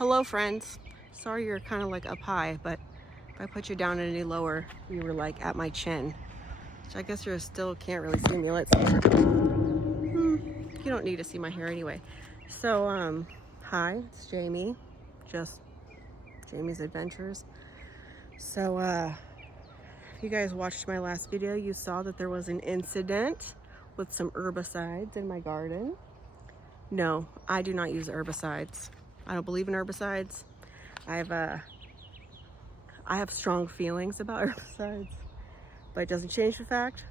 Hello friends. Sorry you're kind of like up high, but if I put you down any lower, you were like at my chin. Which I guess you still can't really see me. Let's see. You don't need to see my hair anyway. So, hi, it's Jamie. Just Jamie's Adventures. So, if you guys watched my last video, you saw that there was an incident with some herbicides in my garden. No, I do not use herbicides. I don't believe in herbicides. I have strong feelings about herbicides, but it doesn't change the fact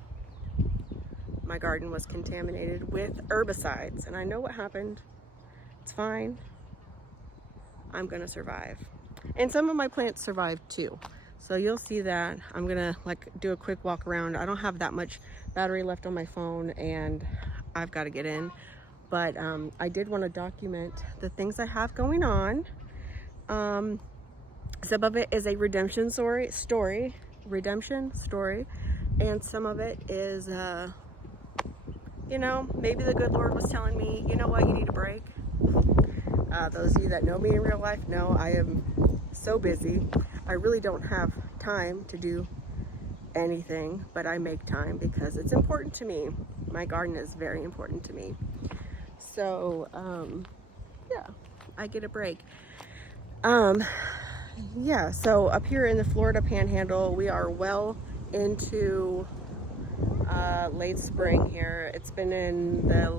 my garden was contaminated with herbicides, and I know what happened. It's fine. I'm gonna survive. And some of my plants survived too. So you'll see that. I'm gonna do a quick walk around. I don't have that much battery left on my phone and I've got to get in. But I did want to document the things I have going on. Some of it is a redemption story, and some of it is, you know, maybe the good Lord was telling me, you know what, you need a break. Those of you that know me in real life know I am so busy. I really don't have time to do anything, but I make time because it's important to me. My garden is very important to me. So, yeah, I get a break. Yeah, so up here in the Florida Panhandle, we are well into late spring here. It's been in the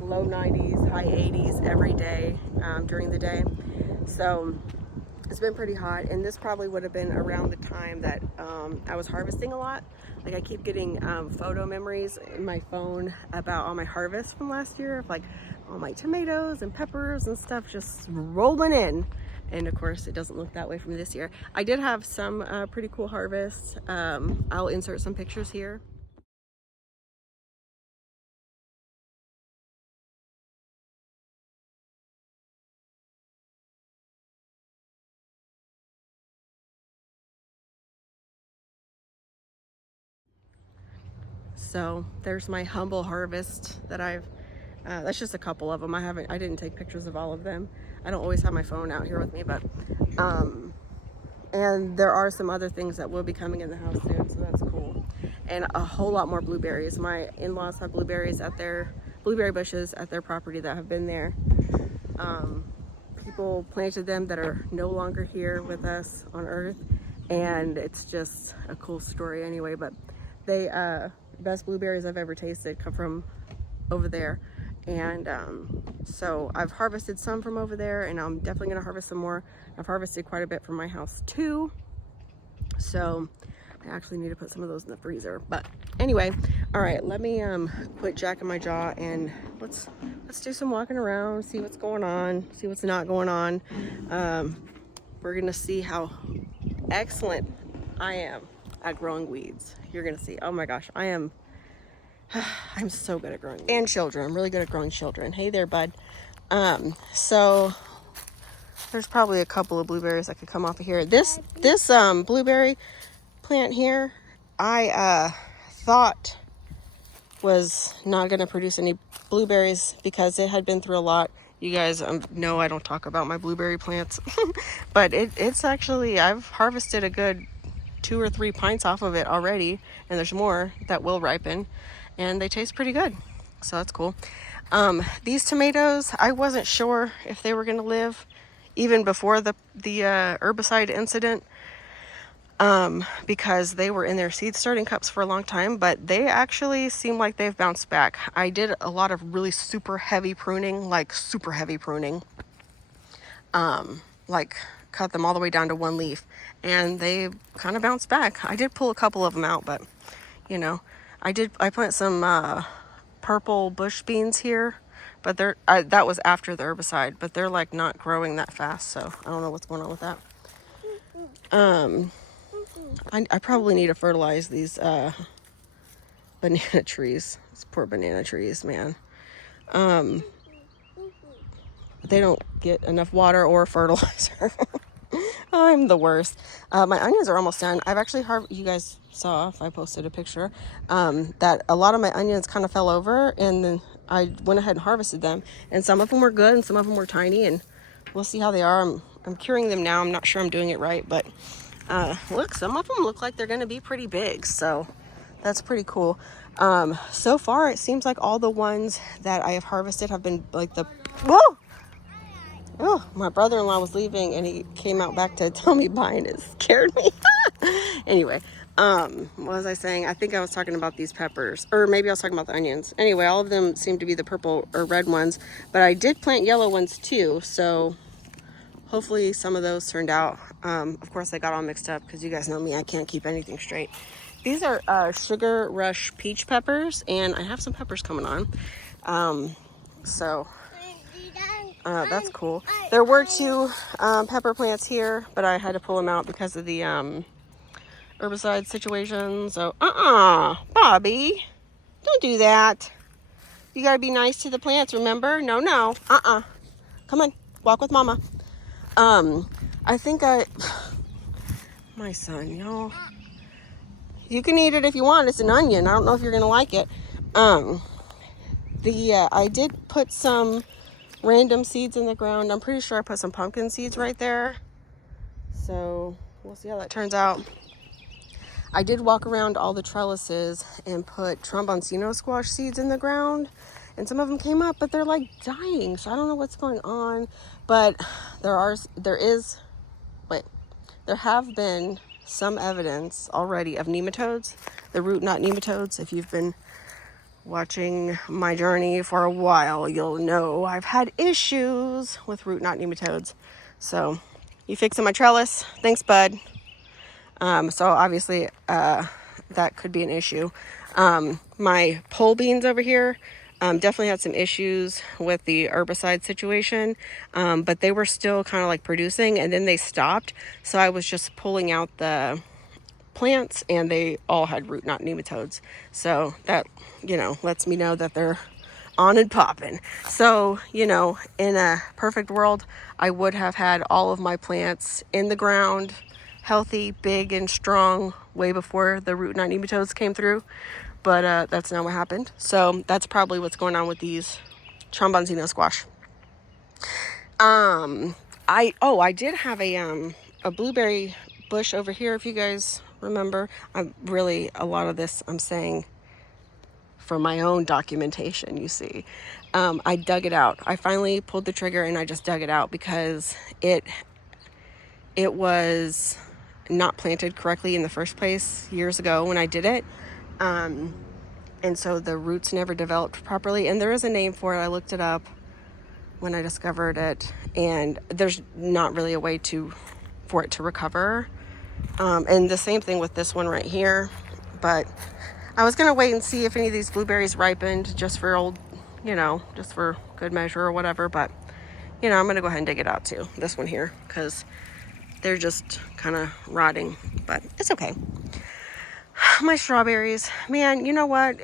low 90s, high 80s every day during the day. So it's been pretty hot, and this probably would have been around the time that I was harvesting a lot. Like, I keep getting photo memories in my phone about all my harvests from last year, of like all my tomatoes and peppers and stuff just rolling in. And of course, it doesn't look that way for me this year. I did have some pretty cool harvests. I'll insert some pictures here. So there's my humble harvest that that's just a couple of them. I didn't take pictures of all of them. I don't always have my phone out here with me, but and there are some other things that will be coming in the house soon, so that's cool. And a whole lot more blueberries. My in-laws have blueberry bushes at their property that have been there. People planted them that are no longer here with us on Earth, and it's just a cool story anyway. But they best blueberries I've ever tasted come from over there. And so I've harvested some from over there, and I'm definitely gonna harvest some more. I've harvested quite a bit from my house too, so I actually need to put some of those in the freezer. But anyway, all right, let me quit jacking my jaw and let's do some walking around, see what's going on, see what's not going on. We're gonna see how excellent I am at growing weeds. You're gonna see. Oh my gosh, I'm so good at growing weeds. And children. I'm really good at growing children. Hey there, bud. So there's probably a couple of blueberries that could come off of here. This blueberry plant here, I thought was not going to produce any blueberries because it had been through a lot. You guys know I don't talk about my blueberry plants, but it's actually, I've harvested a good 2 or 3 pints off of it already, and there's more that will ripen, and they taste pretty good, so that's cool. These tomatoes, I wasn't sure if they were going to live even before the herbicide incident, because they were in their seed starting cups for a long time, but they actually seem like they've bounced back. I did a lot of really super heavy pruning, cut them all the way down to 1 leaf, and they kind of bounced back. I did pull a couple of them out, but you know, I plant some purple bush beans here, but that was after the herbicide, but they're like not growing that fast, so I don't know what's going on with that. I probably need to fertilize these banana trees. These poor banana trees, man. They don't get enough water or fertilizer. I'm the worst. My onions are almost done. I've actually you guys saw, if I posted a picture, that a lot of my onions kind of fell over in I went ahead and harvested them, and some of them were good and some of them were tiny, and we'll see how they are. I'm curing them now. I'm not sure I'm doing it right, but look, some of them look like they're going to be pretty big, so that's pretty cool. So far it seems like all the ones that I have harvested have been like the whoa. Oh, my brother-in-law was leaving and he came out back to tell me bye, and it scared me. Anyway, what was I saying? I think I was talking about these peppers, or maybe I was talking about the onions. Anyway, all of them seem to be the purple or red ones, but I did plant yellow ones too, so hopefully some of those turned out. Of course, I got all mixed up because you guys know me, I can't keep anything straight. These are Sugar Rush peach peppers, and I have some peppers coming on. So that's cool. There were two pepper plants here, but I had to pull them out because of the herbicide situation. So, Bobby, don't do that. You gotta be nice to the plants, remember? No. Come on, walk with mama. I think my son, y'all. You can eat it if you want. It's an onion. I don't know if you're gonna like it. I did put some random seeds in the ground. I'm pretty sure I put some pumpkin seeds right there. So we'll see how that turns out. I did walk around all the trellises and put tromboncino squash seeds in the ground, and some of them came up, but they're like dying. So I don't know what's going on, but there have been some evidence already of nematodes, the root knot nematodes. If you've been watching my journey for a while, you'll know I've had issues with root knot nematodes. So you fixing my trellis? Thanks, bud. So obviously that could be an issue. My pole beans over here definitely had some issues with the herbicide situation, but they were still kind of like producing, and then they stopped. So I was just pulling out the plants and they all had root knot nematodes. So that, lets me know that they're on and popping. So, in a perfect world, I would have had all of my plants in the ground, healthy, big and strong, way before the root knot nematodes came through. But that's not what happened. So that's probably what's going on with these tromboncino squash. I did have a blueberry bush over here, if you guys remember. A lot of this I'm saying for my own documentation, you see. I dug it out. I finally pulled the trigger and I just dug it out because it was not planted correctly in the first place years ago when I did it. And so the roots never developed properly, and there is a name for it. I looked it up when I discovered it, and there's not really a way for it to recover. And the same thing with this one right here, but I was going to wait and see if any of these blueberries ripened just for just for good measure or whatever. But, I'm going to go ahead and dig it out too. This one here, because they're just kind of rotting, but it's okay. My strawberries, man, you know what?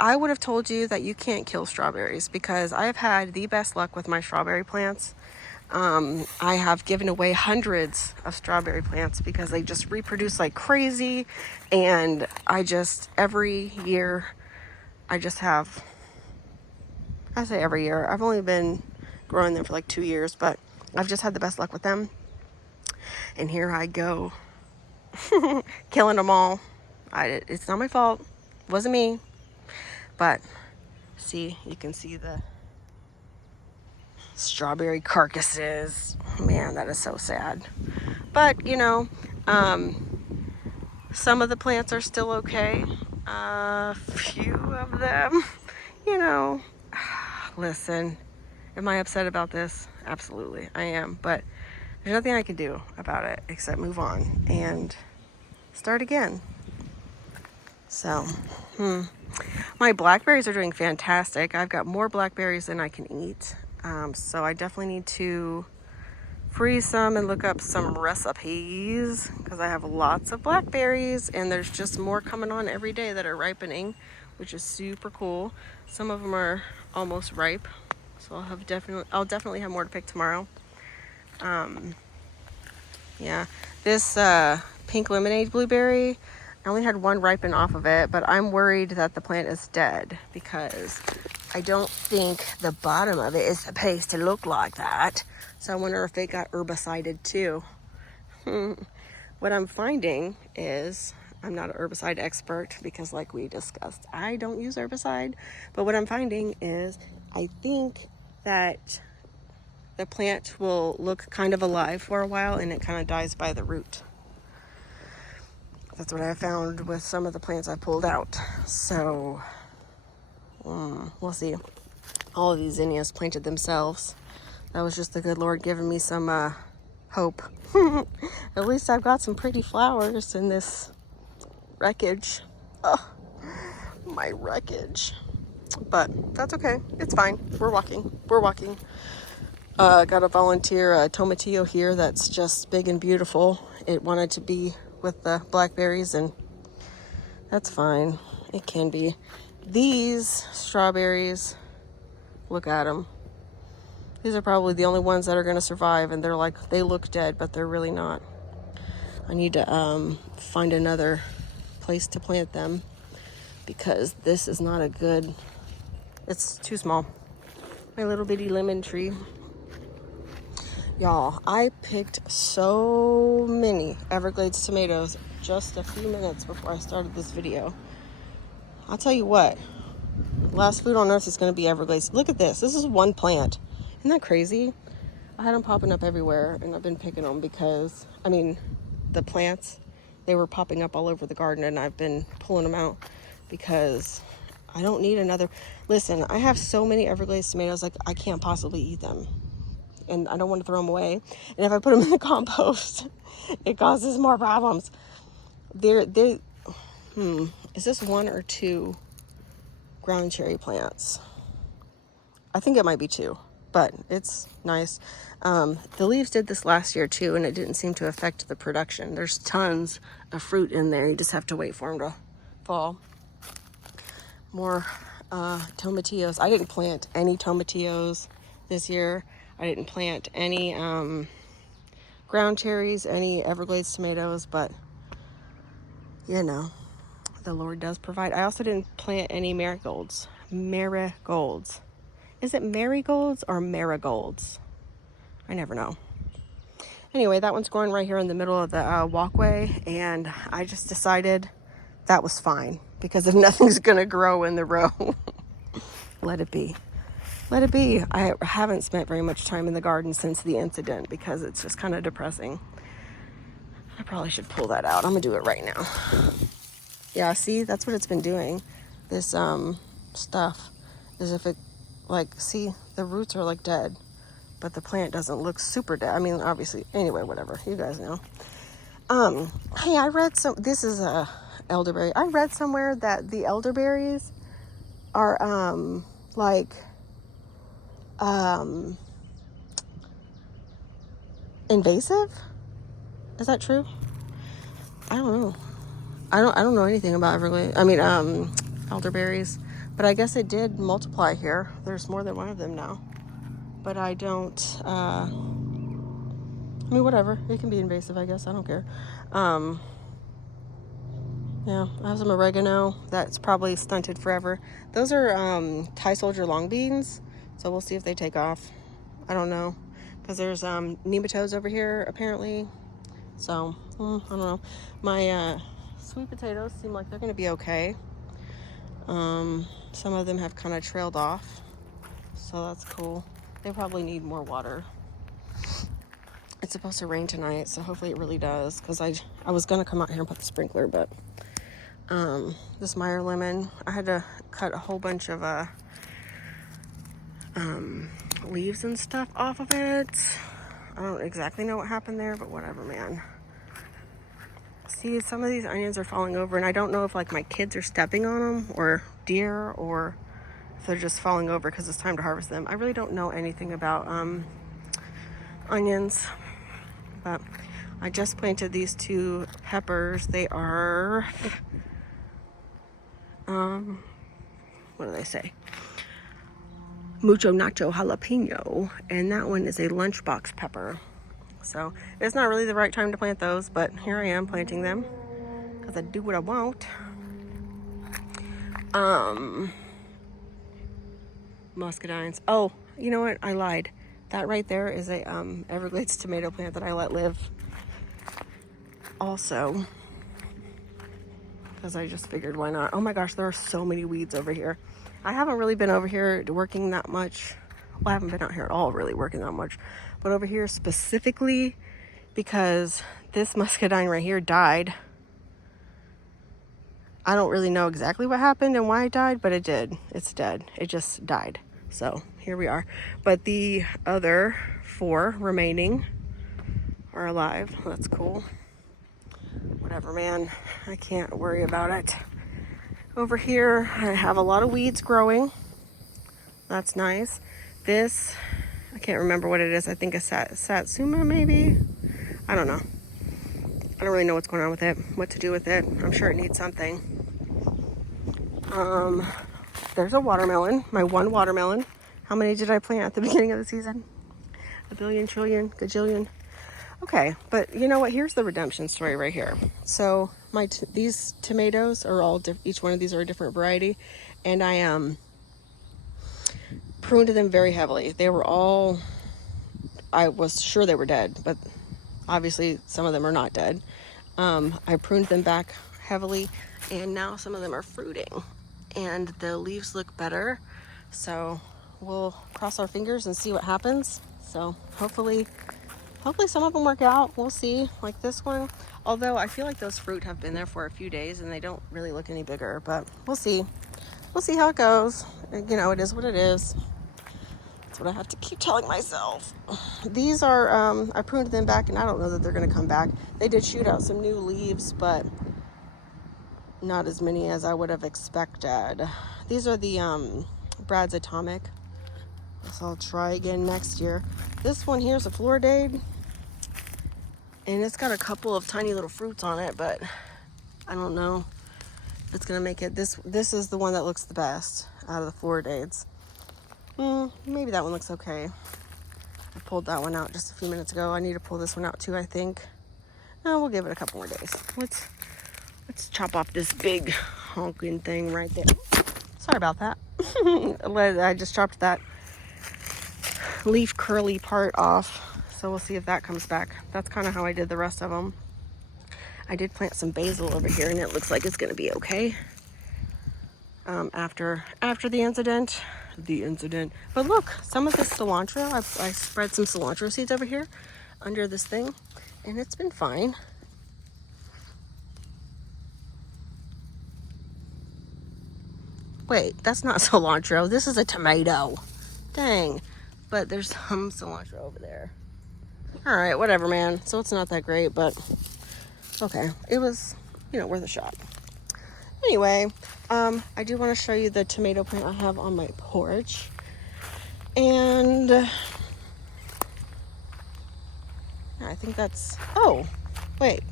I would have told you that you can't kill strawberries because I have had the best luck with my strawberry plants. I have given away hundreds of strawberry plants because they just reproduce like crazy. And every year, I say every year, I've only been growing them for like 2 years, but I've just had the best luck with them. And here I go, killing them all. It's not my fault. It wasn't me. But see, you can see the strawberry carcasses. Man, that is so sad. But, some of the plants are still okay. A few of them, listen, am I upset about this? Absolutely, I am. But there's nothing I can do about it except move on and start again. So, my blackberries are doing fantastic. I've got more blackberries than I can eat. So I definitely need to freeze some and look up some recipes because I have lots of blackberries, and there's just more coming on every day that are ripening, which is super cool. Some of them are almost ripe, so I'll definitely have more to pick tomorrow. Yeah, this pink lemonade blueberry, I only had one ripen off of it, but I'm worried that the plant is dead because I don't think the bottom of it is supposed to look like that. So I wonder if it got herbicided too. What I'm finding is, I'm not an herbicide expert because like we discussed, I don't use herbicide. But what I'm finding is, I think that the plant will look kind of alive for a while and it kind of dies by the root. That's what I found with some of the plants I pulled out. So we'll see. All of these zinnias planted themselves. That was just the good Lord giving me some hope. At least I've got some pretty flowers in this wreckage. Oh, my wreckage. But that's okay. It's fine. We're walking. Got a volunteer tomatillo here that's just big and beautiful. It wanted to be with the blackberries, and that's fine. It can be. These strawberries, look at them. These are probably the only ones that are going to survive, and they're like, they look dead, but they're really not. I need to find another place to plant them because this is not a good, it's too small. My little bitty lemon tree. Y'all, I picked so many Everglades tomatoes just a few minutes before I started this video. I'll tell you what, last food on earth is going to be Everglades. Look at this. This is one plant. Isn't that crazy? I had them popping up everywhere, and I've been picking them because, I mean, the plants, they were popping up all over the garden, and I've been pulling them out because I don't need another. Listen, I have so many Everglades tomatoes, like I can't possibly eat them. And I don't want to throw them away. And if I put them in the compost, it causes more problems. Is this 1 or 2 ground cherry plants? I think it might be 2, but it's nice. The leaves did this last year too, and it didn't seem to affect the production. There's tons of fruit in there. You just have to wait for them to fall. More tomatillos. I didn't plant any tomatillos this year. I didn't plant any ground cherries, any Everglades tomatoes, but you know, the Lord does provide. I also didn't plant any marigolds. Marigolds. Is it marigolds or marigolds? I never know. Anyway, that one's growing right here in the middle of the walkway, and I just decided that was fine because if nothing's gonna grow in the row, let it be. Let it be. I haven't spent very much time in the garden since the incident because it's just kind of depressing. I probably should pull that out. I'm gonna do it right now. Yeah, see, that's what it's been doing. This stuff is if it, like, see, the roots are like dead, but the plant doesn't look super dead. I mean, obviously, anyway, whatever. You guys know. Hey, I read this is a elderberry. I read somewhere that the elderberries are invasive. Is that true? I don't know. I don't know anything about elderberries, but I guess it did multiply here. There's more than one of them now, but I don't. I mean, whatever. It can be invasive, I guess. I don't care. Yeah, I have some oregano that's probably stunted forever. Those are Thai soldier long beans, so we'll see if they take off. I don't know, because there's nematodes over here apparently. So I don't know. My sweet potatoes seem like they're gonna be okay. Some of them have kind of trailed off, so that's cool. They probably need more water. It's supposed to rain tonight, so hopefully it really does, because I was gonna come out here and put the sprinkler, but this Meyer lemon, I had to cut a whole bunch of leaves and stuff off of it. I don't exactly know what happened there, but whatever, man. See, some of these onions are falling over, and I don't know if like my kids are stepping on them, or deer, or if they're just falling over because it's time to harvest them. I really don't know anything about onions, but I just planted these 2 peppers. They are what do they say? Mucho nacho jalapeno, and that one is a lunchbox pepper. So it's not really the right time to plant those, but here I am planting them because I do what I want. muscadines. Oh, you know what? I lied. That right there is a Everglades tomato plant that I let live. Also, because I just figured why not. Oh my gosh, there are so many weeds over here. I haven't really been over here working that much. Well, I haven't been out here at all really working that much. But over here specifically because this muscadine right here died. I don't really know exactly what happened and why it died, but it did. It's dead. It just died. So here we are. But the other 4 remaining are alive. That's cool. Whatever, man. I can't worry about it. Over here, I have a lot of weeds growing. That's nice. This, I can't remember what it is. I think a satsuma, maybe? I don't know. I don't really know what's going on with it, what to do with it. I'm sure it needs something. There's a watermelon, my 1 watermelon. How many did I plant at the beginning of the season? A billion, trillion, gajillion. Okay, but you know what? Here's the redemption story right here. So these tomatoes are all each one of these are a different variety, and I pruned them very heavily. They were all, I was sure they were dead, but obviously some of them are not dead. I pruned them back heavily, and now some of them are fruiting, and the leaves look better. So we'll cross our fingers and see what happens. So hopefully some of them work out. We'll see. Like this one, although I feel like those fruit have been there for a few days and they don't really look any bigger, but we'll see how it goes. You know, it is what it is. That's what I have to keep telling myself. These are I pruned them back, and I don't know that they're going to come back. They did shoot out some new leaves, but not as many as I would have expected. These are the Brad's Atomic. So I'll try again next year. This one here is a Floridade, and it's got a couple of tiny little fruits on it, but I don't know if it's gonna make it. This is the one that looks the best out of the Floridades. Maybe that one looks okay. I pulled that one out just a few minutes ago. I need to pull this one out too, I think. No, we'll give it a couple more days. Let's chop off this big honking thing right there. Sorry about that. I just chopped that leaf curly part off, so we'll see if that comes back. That's kind of how I did the rest of them. I did plant some basil over here, and it looks like it's going to be okay after the incident. But look, some of this cilantro, I spread some cilantro seeds over here under this thing, and it's been fine. Wait, that's not cilantro. This is a tomato. Dang. But there's some cilantro over there. All right, whatever, man. So it's not that great, but okay. It was, worth a shot. Anyway, I do want to show you the tomato plant I have on my porch. And I think that's, oh, wait.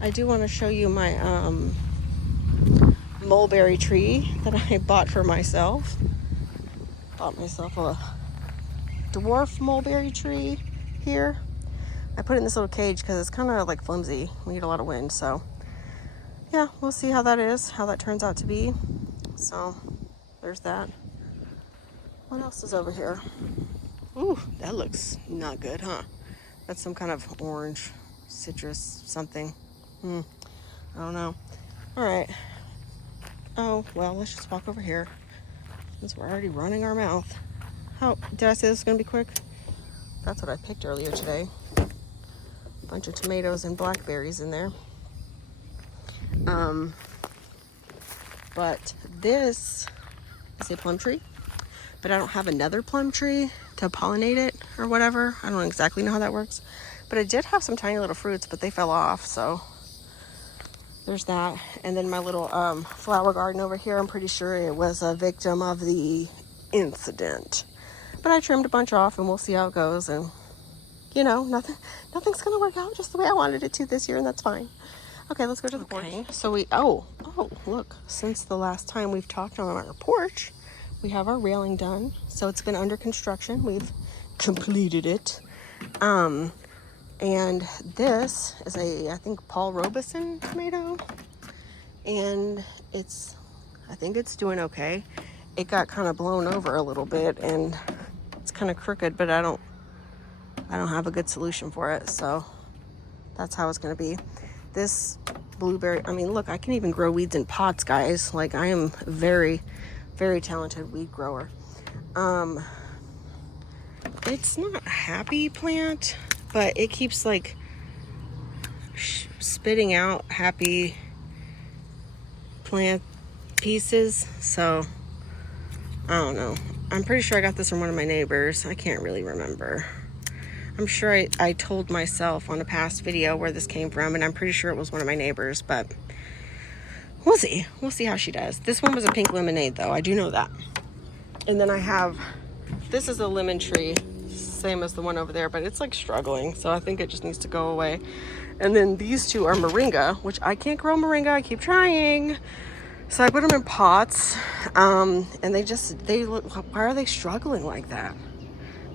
I do want to show you my mulberry tree that I bought for myself. Bought myself a dwarf mulberry tree here. I put it in this little cage because it's kind of like flimsy. We need a lot of wind, so yeah, we'll see how that turns out to be. So there's that. What else is over here? Ooh, that looks not good, huh? That's some kind of orange citrus something. I don't know. All right. Oh, well, let's just walk over here since we're already running our mouth. Oh, did I say this is going to be quick? That's what I picked earlier today. A bunch of tomatoes and blackberries in there. But this is a plum tree, but I don't have another plum tree to pollinate it or whatever. I don't exactly know how that works, but it did have some tiny little fruits, but they fell off, so there's that. And then my little flower garden over here, I'm pretty sure it was a victim of the incident. But I trimmed a bunch off, and we'll see how it goes. And, nothing's going to work out just the way I wanted it to this year, and that's fine. Okay, let's go to the porch. So look, since the last time we've talked on our porch, we have our railing done. So it's been under construction. We've completed it. And this is I think Paul Robeson tomato, and I think it's doing okay. it got kind of blown over a little bit and it's kind of crooked, but I don't have a good solution for it. So that's how it's going to be. This blueberry, I mean, look, I can even grow weeds in pots, guys. Like, I am a very, very talented weed grower. It's not a happy plant, but it keeps like spitting out happy plant pieces. So I don't know. I'm pretty sure I got this from one of my neighbors. I can't really remember. I'm sure I told myself on a past video where this came from, and I'm pretty sure it was one of my neighbors, but we'll see. We'll see how she does. This one was a pink lemonade, though. I do know that. And then I have, this is a lemon tree, same as the one over there, but it's like struggling, so I think it just needs to go away. And then these two are moringa, which I can't grow moringa. I keep trying. So I put them in pots, and they look, why are they struggling like that?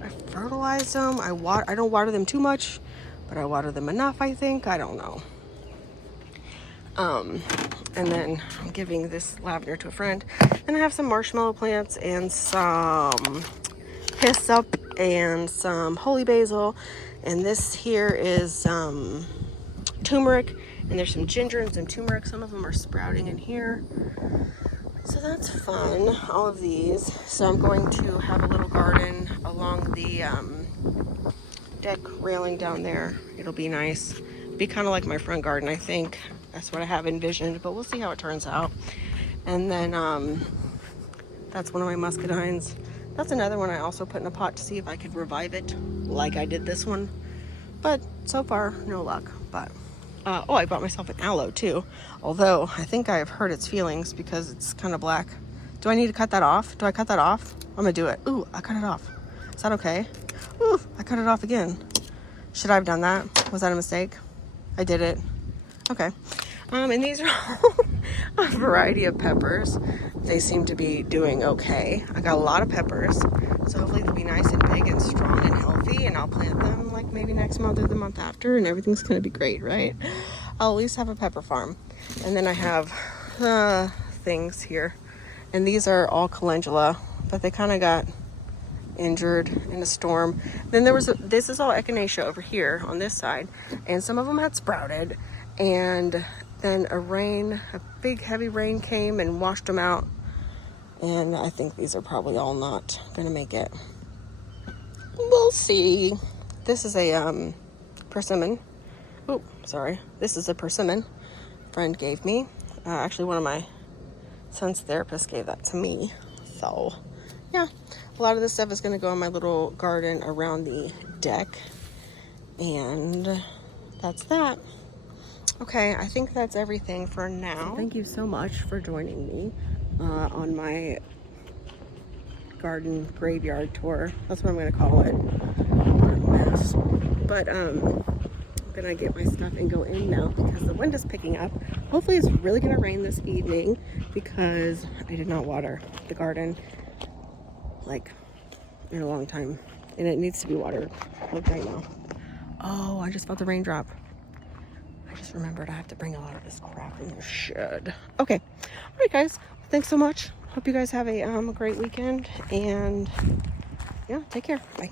I fertilized them. I don't water them too much, but I water them enough, I think. I don't know. And then I'm giving this lavender to a friend. And I have some marshmallow plants and some hyssop and some holy basil. And this here is turmeric. And there's some ginger and some turmeric. Some of them are sprouting in here. So that's fun, all of these. So I'm going to have a little garden along the deck railing down there. It'll be nice. Be kind of like my front garden, I think. That's what I have envisioned, but we'll see how it turns out. And then that's one of my muscadines. That's another one I also put in a pot to see if I could revive it like I did this one. But so far, no luck. But oh, I bought myself an aloe too. Although I think I have hurt its feelings because it's kind of black. Do I need to cut that off? Do I cut that off? I'm gonna do it. Ooh, I cut it off. Is that okay? Ooh, I cut it off again. Should I have done that? Was that a mistake? I did it. Okay. And these are all a variety of peppers. They seem to be doing okay. I got a lot of peppers, so hopefully they'll be nice and big and strong and healthy, and I'll plant them like maybe next month or the month after, and everything's gonna be great, right? I'll at least have a pepper farm. And then I have things here, and these are all calendula, but they kind of got injured in a storm. Then there was this is all echinacea over here on this side, and some of them had sprouted, and then a big heavy rain came and washed them out, and I think these are probably all not gonna make it. We'll see. This is a persimmon. Oh, sorry. This is a persimmon friend gave me. Actually, one of my son's therapists gave that to me. So yeah, a lot of this stuff is going to go in my little garden around the deck, and that's that. Okay, I think that's everything for now. Thank you so much for joining me on my garden graveyard tour. That's what I'm going to call it. What a mess. But I'm gonna get my stuff and go in now because the wind is picking up. Hopefully it's really gonna rain this evening because I did not water the garden like in a long time, and it needs to be watered like right now. Oh, I just felt the raindrop. I just remembered I have to bring a lot of this crap in the shed. Okay, all right guys, thanks so much. Hope you guys have a great weekend, and yeah, take care. Bye.